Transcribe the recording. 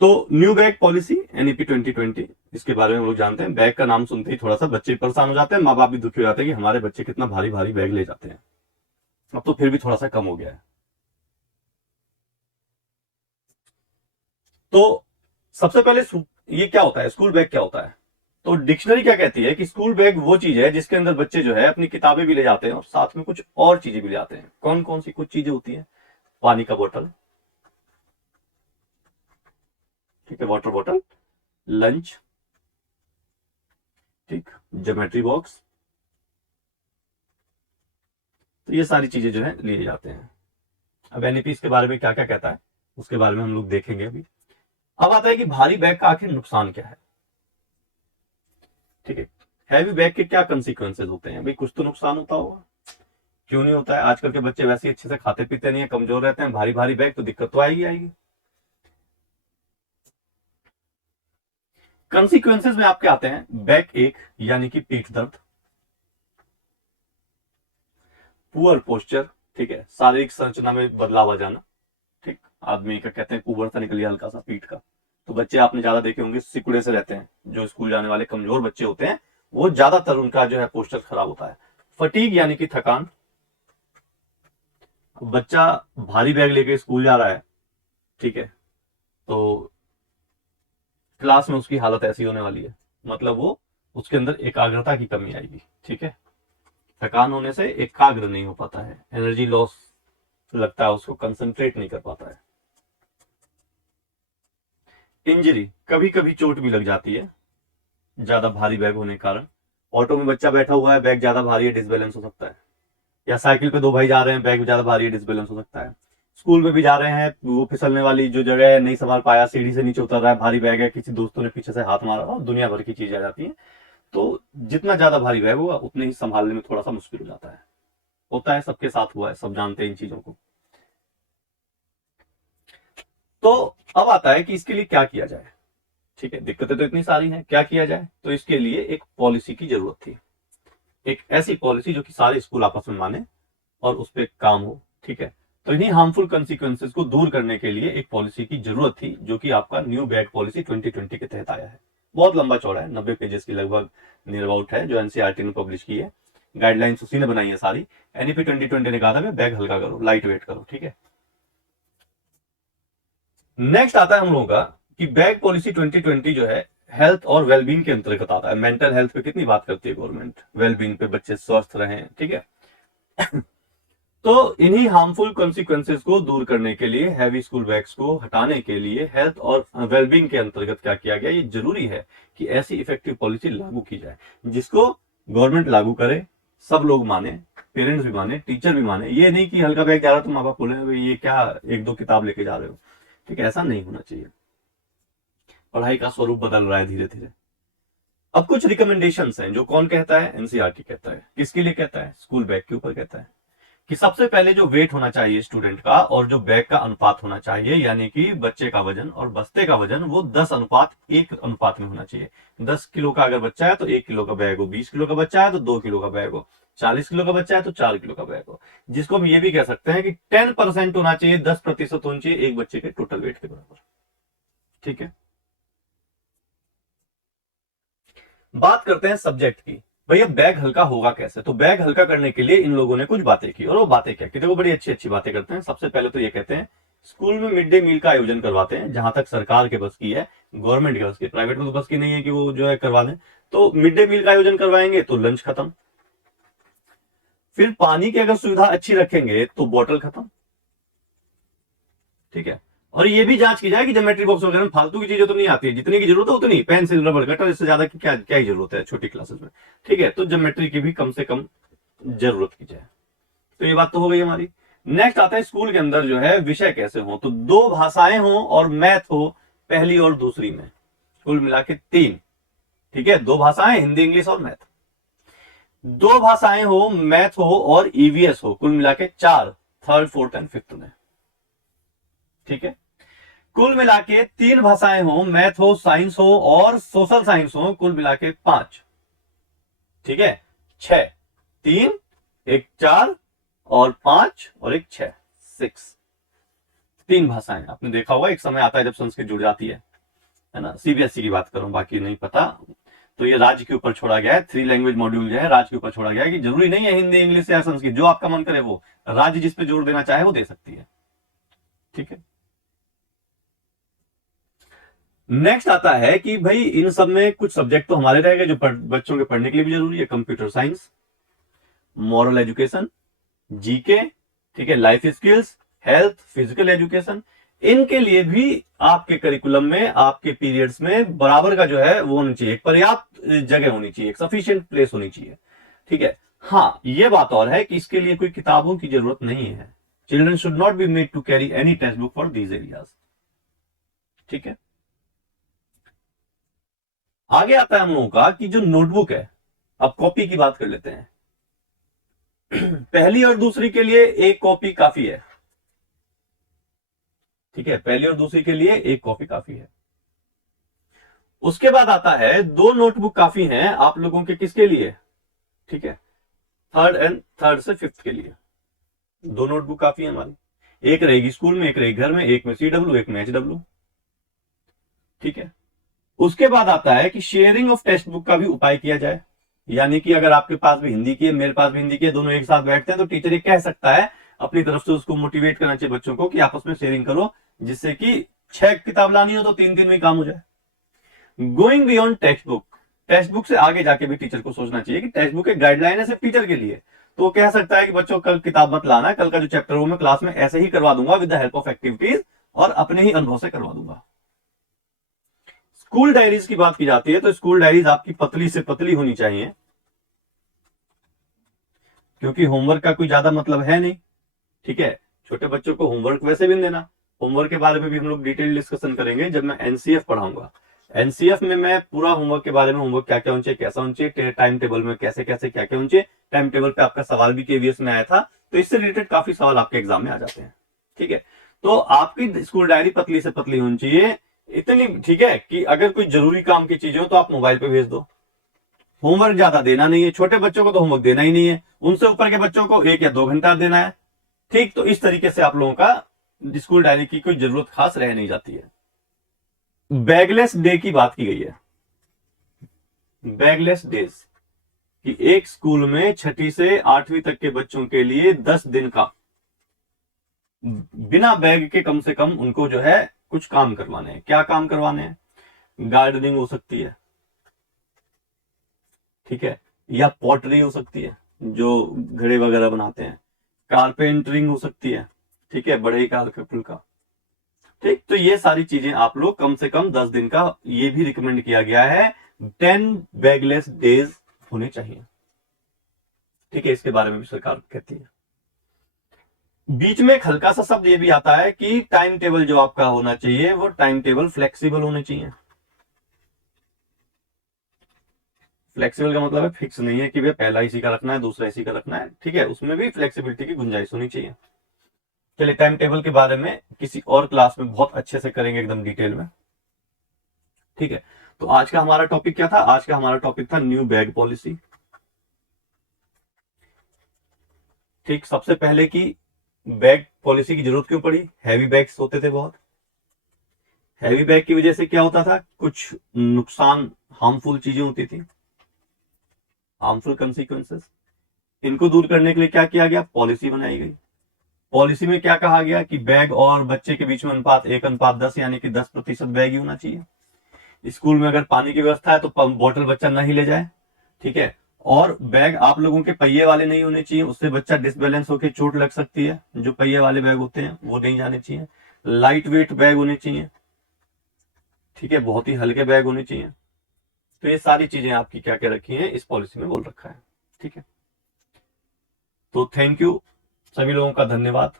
तो new bag policy NEP 2020, इसके बारे में हम लोग जानते हैं। बैग का नाम सुनते ही थोड़ा सा बच्चे परेशान हो जाते हैं, माँ बाप भी दुखी हो जाते हैं कि हमारे बच्चे कितना भारी भारी बैग ले जाते हैं। अब तो फिर भी थोड़ा सा कम हो गया है। तो सबसे पहले ये क्या होता है, स्कूल बैग क्या होता है? तो डिक्शनरी क्या कहती है कि स्कूल बैग वो चीज है जिसके अंदर बच्चे जो है अपनी किताबें भी ले जाते हैं और साथ में कुछ और चीजें भी ले जाते हैं। कौन कौन सी कुछ चीजें होती हैं? पानी का बोतल, ठीक है, वाटर बॉटल, लंच, ठीक, ज्योमेट्री बॉक्स, तो ये सारी चीजें जो है लिए जाते हैं। अब एनईपी इसके बारे में क्या क्या कहता है उसके बारे में हम लोग देखेंगे अभी। अब आता है कि भारी बैग का आखिर नुकसान क्या है। ठीक है, हैवी बैग के क्या कंसिक्वेंसेज होते हैं? भाई कुछ तो नुकसान होता होगा, क्यों नहीं होता है? आजकल के बच्चे वैसे ही अच्छे से खाते पीते नहीं है, कमजोर रहते हैं, भारी भारी बैग तो दिक्कत तो आएगी आएगी। कंसिक्वेंसेज में आपके आते हैं बैक एक यानी कि पीठ दर्द, पुअर पोस्चर, ठीक है, शारीरिक संरचना में बदलाव आ जाना, ठीक, आदमी का कहते हैं कुबर सा निकल गया हल्का सा पीठ का। तो बच्चे आपने ज्यादा देखे होंगे सिकुड़े से रहते हैं, जो स्कूल जाने वाले कमजोर बच्चे होते हैं वो ज्यादातर उनका जो है पोस्चर खराब होता है। फटीग यानी कि थकान, बच्चा भारी बैग लेके स्कूल जा रहा है, ठीक है, तो क्लास में उसकी हालत ऐसी होने वाली है, मतलब वो उसके अंदर एकाग्रता की कमी आएगी, ठीक है, थकान होने से एकाग्र नहीं हो पाता है, एनर्जी लॉस लगता है उसको, कंसंट्रेट नहीं कर पाता है। इंजरी, कभी कभी चोट भी लग जाती है ज्यादा भारी बैग होने के कारण। ऑटो में बच्चा बैठा हुआ है, बैग ज्यादा भारी है, डिसबैलेंस हो सकता है। या साइकिल पे दो भाई जा रहे हैं, बैग ज्यादा भारी है, डिसबैलेंस हो सकता है। स्कूल में भी जा रहे हैं, वो फिसलने वाली जो जगह है नहीं संभाल पाया, सीढ़ी से नीचे उतर रहा है, भारी बैग है, किसी दोस्तों ने पीछे से हाथ मारा और दुनिया भर की चीजें आ जाती हैं। तो जितना ज्यादा भारी बैग होगा उतने ही संभालने में थोड़ा सा मुश्किल हो जाता है। होता है, सबके साथ हुआ है, सब जानते हैं इन चीजों को। तो अब आता है कि इसके लिए क्या किया जाए। ठीक है, दिक्कतें तो इतनी सारी हैं, क्या किया जाए? तो इसके लिए एक पॉलिसी की जरूरत थी, एक ऐसी पॉलिसी जो कि सारे स्कूल आपस में माने और उस पर काम हो। ठीक है, तो इन्हीं हार्मफुल कंसिक्वेंसेस को दूर करने के लिए एक पॉलिसी की जरूरत थी, जो कि आपका न्यू बैग पॉलिसी 2020 के तहत आया है। बहुत लंबा चौड़ा है, 90 पेजेस की लगभग नियर अबाउट है, जो एनसीईआरटी ने पब्लिश की है। गाइडलाइंस उसी ने बनाई है सारी। एनईपी 2020 ने कहा था बैग हल्का करो, लाइट वेट करो। ठीक है, नेक्स्ट आता है हम लोगों का कि बैग पॉलिसी 2020 जो है हेल्थ और वेलबींग के अंतर्गत आता है। मेंटल हेल्थ पे कितनी बात करती है गवर्नमेंट, वेलबींग पे, बच्चे स्वस्थ रहें। ठीक है, तो इन्हीं हार्मफुल कॉन्सिक्वेंसेस को दूर करने के लिए, हैवी स्कूल बैग्स को हटाने के लिए हेल्थ और वेलबींग के अंतर्गत क्या किया गया? ये जरूरी है कि ऐसी इफेक्टिव पॉलिसी लागू की जाए जिसको गवर्नमेंट लागू करे, सब लोग माने, पेरेंट्स भी माने, टीचर भी माने। ये नहीं कि हल्का बैग जा रहा तो माँ बाप बोले ये क्या एक दो किताब लेके जा रहे हो। ठीक है, ऐसा नहीं होना चाहिए। पढ़ाई का स्वरूप बदल रहा है धीरे धीरे। अब कुछ रिकमेंडेशंस हैं जो कौन कहता है? एनसीईआरटी कहता है। किसके लिए कहता है? स्कूल बैग के ऊपर कहता है कि सबसे पहले जो वेट होना चाहिए स्टूडेंट का और जो बैग का अनुपात होना चाहिए, यानी कि बच्चे का वजन और बस्ते का वजन, वो 10:1 अनुपात में होना चाहिए। 10 किलो का अगर बच्चा है तो 1 किलो का बैग हो, 20 किलो का बच्चा है तो 2 किलो का बैग हो, 40 किलो का बच्चा है तो 4 किलो का बैग हो। जिसको हम ये भी कह सकते हैं कि 10% होना चाहिए, 10% होना चाहिए एक बच्चे के टोटल वेट के बराबर। ठीक है, बात करते हैं सब्जेक्ट की। भैया बैग हल्का होगा कैसे? तो बैग हल्का करने के लिए इन लोगों ने कुछ बातें की, और वो बातें क्या की? देखो, बड़ी अच्छी अच्छी बातें करते हैं। सबसे पहले तो ये कहते हैं स्कूल में मिड डे मील का आयोजन करवाते हैं, जहां तक सरकार के बस की है, गवर्नमेंट के बस की, प्राइवेट में तो बस की नहीं है कि वो जो है करवा दें। तो मिड डे मील का आयोजन करवाएंगे तो लंच खत्म। फिर पानी की अगर सुविधा अच्छी रखेंगे तो बोतल खत्म। ठीक है, और ये भी जांच की जाए कि ज्योमेट्री बॉक्स वगैरह में फालतू की चीजें तो नहीं आती है, जितनी की जरूरत है उतनी, पेंसिल, रबड़, कटर, इससे ज्यादा की क्या क्या ही जरूरत है छोटी क्लासेस में। ठीक है, तो ज्योमेट्री की भी कम से कम जरूरत की जाए। तो ये बात तो हो गई हमारी। नेक्स्ट आता है स्कूल के अंदर जो है विषय कैसे हो, तो 2 भाषाएं हो और मैथ हो पहली और दूसरी में, कुल मिला के 3। ठीक है, 2 भाषाएं, हिंदी, इंग्लिश और मैथ। 2 भाषाएं हो, मैथ हो और ईवीएस हो, कुल मिला के 4, थर्ड, फोर्थ एंड फिफ्थ में। ठीक है, कुल मिला के 3 भाषाएं हो, मैथ हो, साइंस हो और सोशल साइंस हो, कुल मिला के 5। ठीक है, 6, 3, एक 4 और 5 और एक 6, 6। 3 भाषाएं। आपने देखा होगा एक समय आता है जब संस्कृत जुड़ जाती है, है ना, सीबीएसई की बात करूं, बाकी नहीं पता। तो ये राज्य के ऊपर छोड़ा गया है, 3 लैंग्वेज मॉड्यूल जो है राज्य के ऊपर छोड़ा गया है, कि जरूरी नहीं है हिंदी इंग्लिश या संस्कृत, जो आपका मन करे वो राज्य जिस पे जोर देना चाहे वो दे सकती है। ठीक है, नेक्स्ट आता है कि भाई इन सब में कुछ सब्जेक्ट तो हमारे रह गए जो बच्चों के पढ़ने के लिए भी जरूरी है, computer science, moral education, GK, ठीक है, life skills, health, physical education, इनके लिए भी आपके करिकुलम में, आपके पीरियड्स में बराबर का जो है वो होनी चाहिए, पर्याप्त जगह होनी चाहिए, सफिशिएंट प्लेस होनी चाहिए। ठीक है, हाँ ये बात और है कि इसके लिए कोई किताबों की जरूरत नहीं है। Children should not be made to carry any textbook for these areas. ठीक है, आगे आता है हम लोगों का कि जो नोटबुक है, अब कॉपी की बात कर लेते हैं। पहली और दूसरी के लिए एक कॉपी काफी है। ठीक है, पहली और दूसरी के लिए एक कॉपी काफी है। उसके बाद आता है 2 नोटबुक काफी हैं आप लोगों के, किसके लिए? ठीक है, थर्ड से 5th के लिए 2 नोटबुक काफी है हमारी। एक रहेगी स्कूल में, एक रहेगी घर में, एक में CW, एक में HW। ठीक है, उसके बाद आता है कि शेयरिंग ऑफ टेक्स्ट बुक का भी उपाय किया जाए, यानी कि अगर आपके पास भी हिंदी की है, मेरे पास भी हिंदी की है, दोनों एक साथ बैठते हैं तो टीचर ये कह सकता है अपनी तरफ से, उसको मोटिवेट करना चाहिए बच्चों को कि आपस में शेयरिंग करो, जिससे कि 6 किताब लानी हो तो 3 दिन में काम हो जाए। Going beyond text book, text book से आगे जाके भी टीचर को सोचना चाहिए कि टेक्स्ट बुक एक गाइडलाइन है सिर्फ टीचर के लिए, तो वो कह सकता है कि बच्चों कल किताब मत लाना, कल का जो चैप्टर वो मैं क्लास में ऐसे ही करवा दूंगा with the help of activities, और अपने ही अनुभव से करवा दूंगा। स्कूल डायरीज की बात की जाती है तो स्कूल डायरीज आपकी पतली से पतली होनी चाहिए, क्योंकि होमवर्क का कोई ज्यादा मतलब है नहीं। ठीक है, छोटे बच्चों को होमवर्क वैसे भी नहीं देना। होमवर्क के बारे में भी हम लोग डिटेल डिस्कशन करेंगे जब मैं एनसीएफ पढ़ाऊंगा। एनसीएफ में मैं पूरा होमवर्क के बारे में, होमवर्क क्या क्या होना चाहिए, कैसा होना चाहिए, टाइम टेबल में कैसे कैसे क्या क्या होना चाहिए, टाइम टेबल पे आपका सवाल भी केवीएस में आया था, तो इससे रिलेटेड काफी सवाल आपके एग्जाम में आ जाते हैं। ठीक है, तो आपकी स्कूल डायरी पतली से पतली होनी चाहिए, इतनी ठीक है कि अगर कोई जरूरी काम की चीजें हो तो आप मोबाइल पे भेज दो। होमवर्क ज्यादा देना नहीं है, छोटे बच्चों को तो होमवर्क देना ही नहीं है, उनसे ऊपर के बच्चों को 1 या 2 घंटा देना है। ठीक, तो इस तरीके से आप लोगों का स्कूल डायरी की कोई जरूरत खास रह नहीं जाती है। बैगलेस डे की बात की गई है, बैगलेस डेज, कि एक स्कूल में 6ठी से 8वीं तक के बच्चों के लिए 10 दिन का बिना बैग के कम से कम उनको जो है कुछ काम करवाने हैं। क्या काम करवाने हैं? गार्डनिंग हो सकती है, ठीक है, या पॉटरी हो सकती है, जो घड़े वगैरह बनाते हैं, कारपेंटरिंग हो सकती है, ठीक है, बड़े कारपेंटर का। ठीक, तो ये सारी चीजें आप लोग कम से कम 10 दिन का, ये भी रिकमेंड किया गया है, 10 बैगलेस डेज होने चाहिए। ठीक है, इसके बारे में भी सरकार कहती है। बीच में एक हल्का सा शब्द ये भी आता है कि टाइम टेबल जो आपका होना चाहिए वो टाइम टेबल फ्लेक्सिबल होने चाहिए। फ्लेक्सिबल का मतलब है फिक्स नहीं है कि भाई पहला इसी का रखना है, दूसरा इसी का रखना है। ठीक है, उसमें भी फ्लेक्सिबिलिटी की गुंजाइश होनी चाहिए। चलिए, टाइम टेबल के बारे में किसी और क्लास में बहुत अच्छे से करेंगे, एकदम डिटेल में। ठीक है, तो आज का हमारा टॉपिक क्या था? आज का हमारा टॉपिक था न्यू बैग पॉलिसी। ठीक, सबसे पहले की बैग पॉलिसी की जरूरत क्यों पड़ी? हैवी बैग्स होते थे बहुत, हैवी बैग की वजह से क्या होता था, कुछ नुकसान, हार्मफुल चीजें होती थी, हार्मफुल कंसिक्वेंसेस। इनको दूर करने के लिए क्या किया गया? पॉलिसी बनाई गई। पॉलिसी में क्या कहा गया कि बैग और बच्चे के बीच में अनुपात 1:10, यानी कि 10% बैग ही होना चाहिए। स्कूल में अगर पानी की व्यवस्था है तो बोतल बच्चा नहीं ले जाए। ठीक है, और बैग आप लोगों के पहिए वाले नहीं होने चाहिए, उससे बच्चा डिसबैलेंस होकर चोट लग सकती है। जो पहिए वाले बैग होते हैं वो नहीं जाने चाहिए। लाइट वेट बैग होने चाहिए, ठीक है, बहुत ही हल्के बैग होने चाहिए। तो ये सारी चीजें आपकी क्या क्या रखी हैं, इस पॉलिसी में बोल रखा है। ठीक है, तो थैंक यू, सभी लोगों का धन्यवाद।